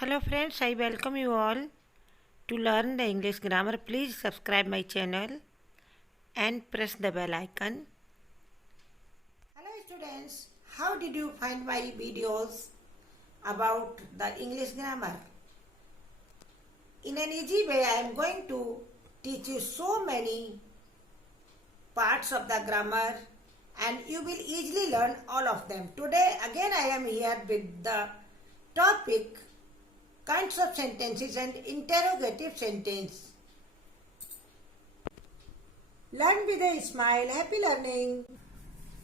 Hello friends, I welcome you all to learn the English grammar. Please subscribe my channel and press the bell icon. Hello students, how did you find my videos about the English grammar? In an easy way, I am going to teach you so many parts of the grammar and you will easily learn all of them. Today again I am here with the topic kinds of sentences and interrogative sentence. Learn with a smile. Happy learning.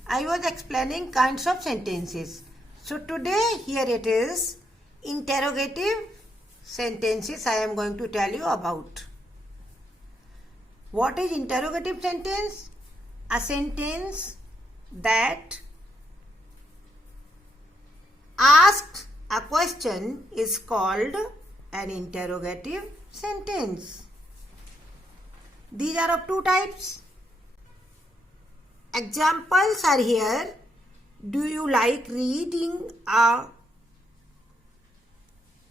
I was explaining kinds of sentences. So today here it is interrogative sentences I am going to tell you about. What is interrogative sentence? A sentence that asks a question is called an interrogative sentence. These are of two types. Examples are here. Do you like reading a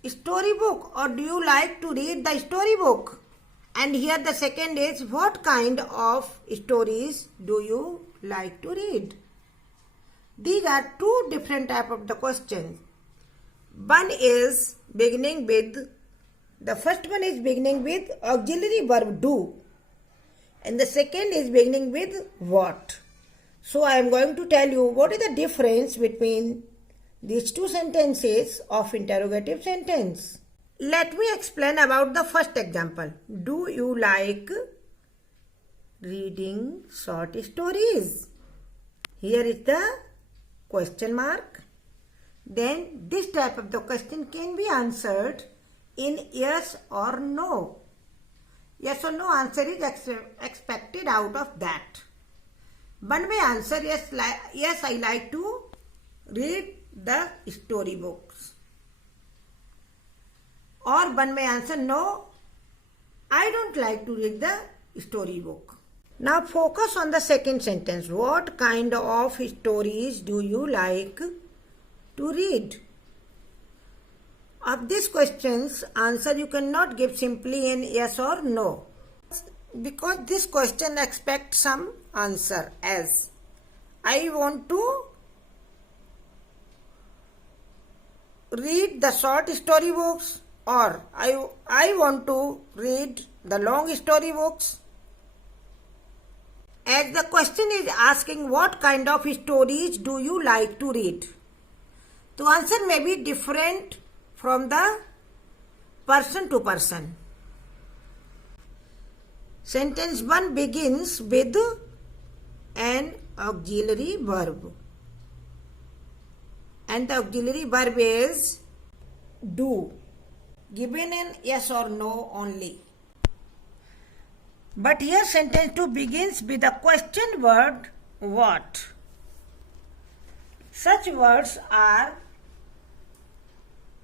storybook or do you like to read the storybook? And here the second is, what kind of stories do you like to read? These are two different types of the questions. One is beginning with, the first one is beginning with auxiliary verb do and the second is beginning with what. So I am going to tell you what is the difference between these two sentences of interrogative sentence. Let me explain about the first example. Do you like reading short stories? Here is the question mark. Then this type of the question can be answered in yes or no. Yes or no answer is expected out of that. One may answer yes, I like to read the storybooks. Or one may answer no, I don't like to read the storybook. Now focus on the second sentence. What kind of stories do you like to read? Of these questions, answer you cannot give simply in yes or no. Because this question expects some answer as I want to read the short storybooks or I want to read the long storybooks. As the question is asking what kind of stories do you like to read? The answer may be different from the person to person. Sentence 1 begins with an auxiliary verb. And the auxiliary verb is do. Given in yes or no only. But here sentence 2 begins with a question word what. Such words are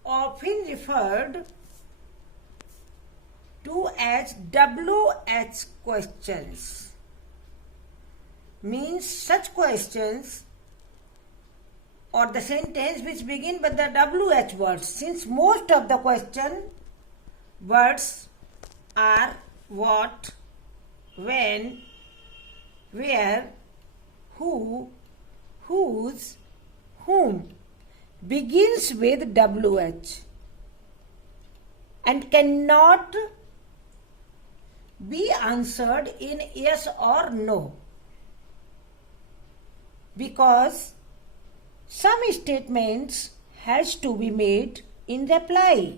often referred to as WH questions. Means such questions or the sentence which begin with the WH words, since most of the question words are what, when, where, who, whose, whom, begins with WH and cannot be answered in yes or no, because some statements has to be made in reply.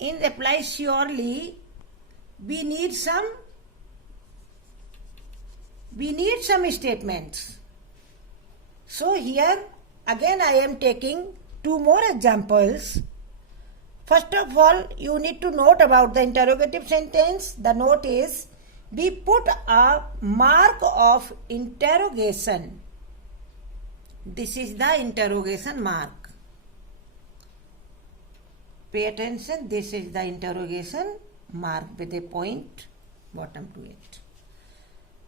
In reply surely we need some statements. So here again I am taking two more examples. First of all, you need to note about the interrogative sentence. The note is, we put a mark of interrogation. This is the interrogation mark. Pay attention, this is the interrogation mark with a point bottom to it.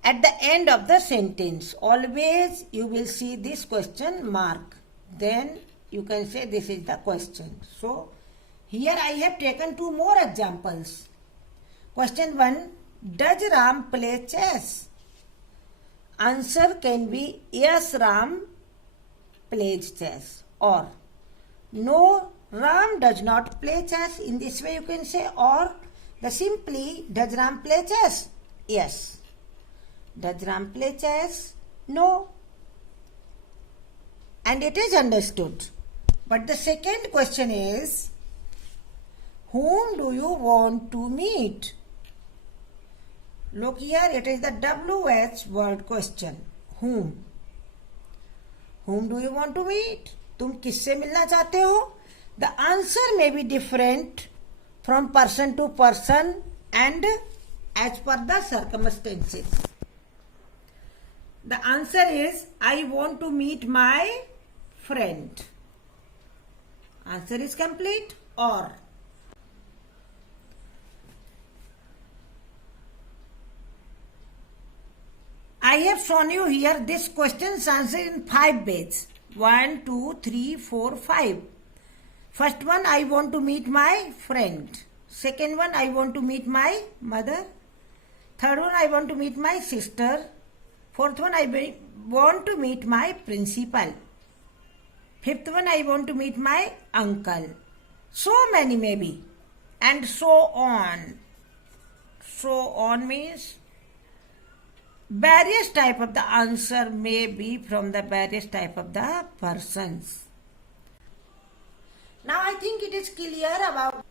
At the end of the sentence, always you will see this question mark. Then you can say this is the question. So here I have taken 2 more examples. Question 1. Does Ram play chess? Answer can be yes, Ram plays chess, or no, Ram does not play chess. In this way you can say, or the simply, does Ram play chess? Yes. Does Ram play chess? No. And it is understood. But the second question is, whom do you want to meet? Look here, it is the WH word question. Whom? Whom do you want to meet? तुम किससे मिलना चाहते हो? The answer may be different from person to person and as per the circumstances. The answer is, I want to meet my friend. Answer is complete. Or I have shown you here this question's answer in 5 ways. 1, 2, 3, 4, 5. First one, I want to meet my friend. Second one, I want to meet my mother. Third one, I want to meet my sister. Fourth one, I want to meet my principal. Fifth one, I want to meet my uncle. So many maybe. And so on. So on means various type of the answer may be from the various type of the persons. Now I think it is clear about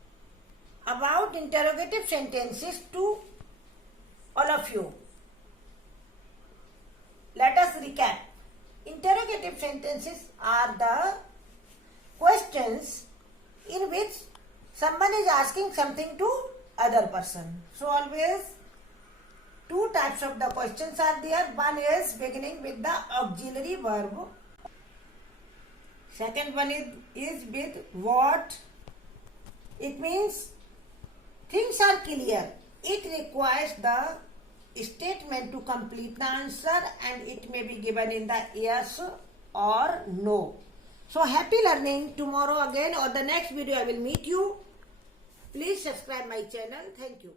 interrogative sentences to all of you. Let us recap. Interrogative sentences are the questions in which someone is asking something to other person. So always 2 types of the questions are there. One is beginning with the auxiliary verb. Second one is with what. It means things are clear. It requires the statement to complete the answer and it may be given in the yes or no. So happy learning. Tomorrow again or the next video I will meet you. Please subscribe my channel. Thank you.